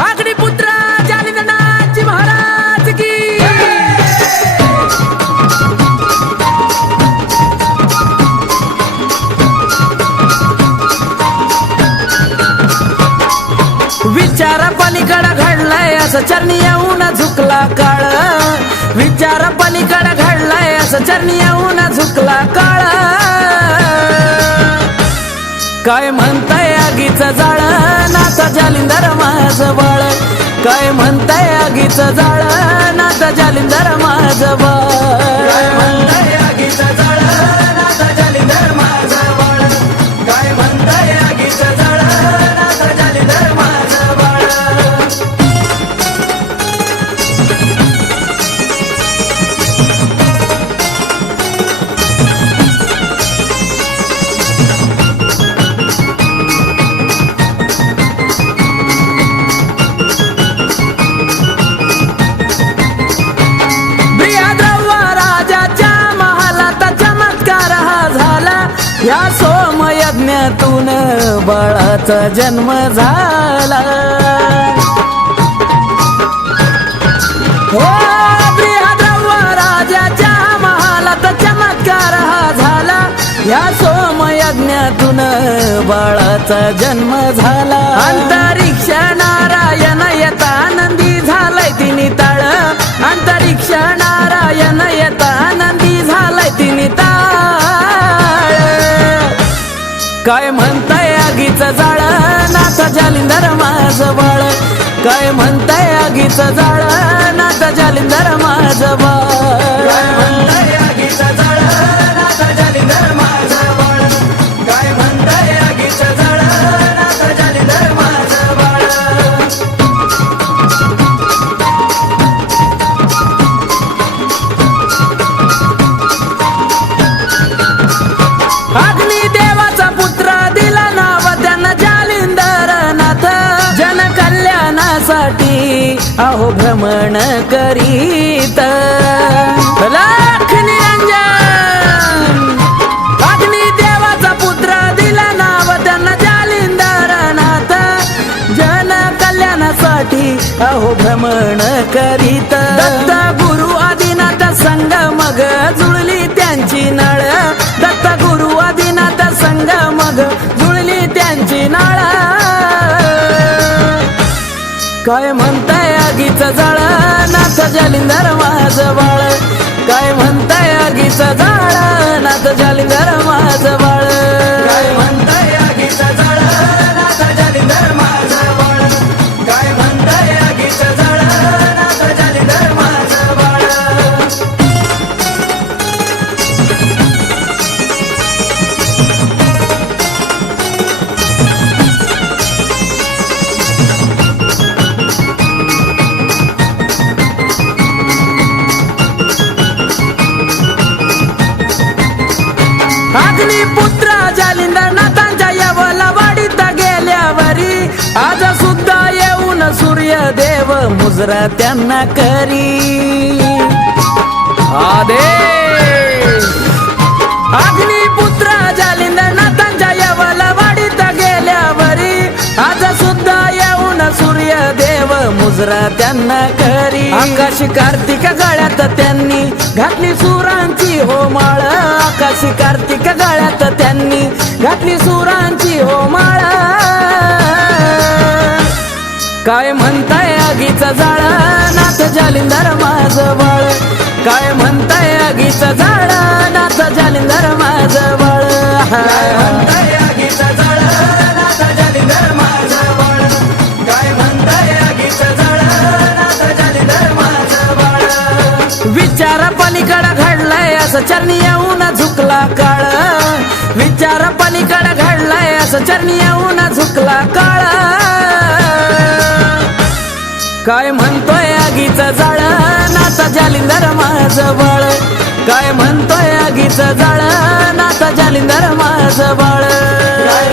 अग्निपुत्र जालिंदरनाथ महाराज की विचार पलीकडे घडलाय असं चरणी येऊन झुकला काळ विचार पलीकडे घडलाय असं चरणी येऊन झुकला काळ काय म्हणताय आगीचं जाळ नाथ जालिंदर माझं बाळ काय म्हणताय आगीचं जाळ नाथ जालिंदर माझं बाळ काय म्हणताय आगीचं जाळ नाथ जालिंदर माझं बाळ काय म्हणताय आगीचं जाळ नाथ जालिंदर माझं बाळ या सोमयज्ञातून बाळाचा जन्म झाला हो बृहद्रव राजाच्या महालात चमत्कार हा झाला या सोमयज्ञातून बाळाचा जन्म झाला अंतरिक्ष नारायण येता आनंदी झालाय तिनी ताळ अंतरिक्ष नारायण येता आनंदी झालाय तिनी ताळ काय म्हणताय आगीचं जाळ नाथ जालिंदर माझं बाळ काय म्हणताय आगीचं जाळ नाथ जालिंदर माझं बाळ काय म्हणताय आगीचं जाळ नाथ जालिंदर माझं बाळ काय म्हणताय आगीचं जाळ नाथ जालिंदर माझं बाळ अग्निदेवाचा पुत्र दिला नाव त्यानं जालिंदरनाथ जन कल्याणासाठी अहो भ्रमण करीत लाख निरंजन अग्निदेवाचा पुत्र दिला नाव त्यानं जालिंदरनाथ जन कल्याणासाठी अहो भ्रमण करीत दत्त गुरु आदिनाथ संग मग जुळली त्यांची नळ दत्त गुरु आदिनाथ संग मग जुळली त्यांची नाळ काय म्हणताय आगीचं जाळ नाथ जालिंदर माझं बाळ काय म्हणताय आगीचं जाळ नाथ जालिंदर माझं बाळ काय म्हणताय आगीचं जाळ नाथ जालिंदर माझं बाळ काय म्हणताय आगीचं जाळ नाथ जालिंदर माझं बाळ अग्निपुत्र जालिंदरनाथांच्या यवला वाडीत गेल्यावरी आज सुद्धा येऊन सूर्यदेव मुजरा त्यांना करी आदेश अग्निपुत्र जालिंदरनाथांच्या यवला वाडीत गेल्यावरी आज सुद्धा येऊन सूर्यदेव मुजरा त्यांना करी आकाशी कार्तिक गळ्यात त्यांनी घातली सुरांची हो माळ आकाशी कार्तिक गळ्यात त्यांनी घातली सुरांची हो माळ काय म्हणताय आगीचं जाळ नाथ जालिंदर माझं बाळ काय म्हणताय आगीचं जाळ नाथ जालिंदर माझं बाळ काय म्हणताय आगीचं जाळ नाथ जालिंदर माझं बाळ काय म्हणताय आगीचं जाळ नाथ जालिंदर माझं बाळ विचार पलीकडे घडलाय असं चरणी येऊन झुकला काळ विचार पलीकडे घडलाय असं चरणी येऊन झुकला काळ काय म्हणतोय आगीचं जाळ नाथ जालिंदर माझं बाळ काय म्हणतोय आगीचं जाळ नाथ जालिंदर माझं बाळ काय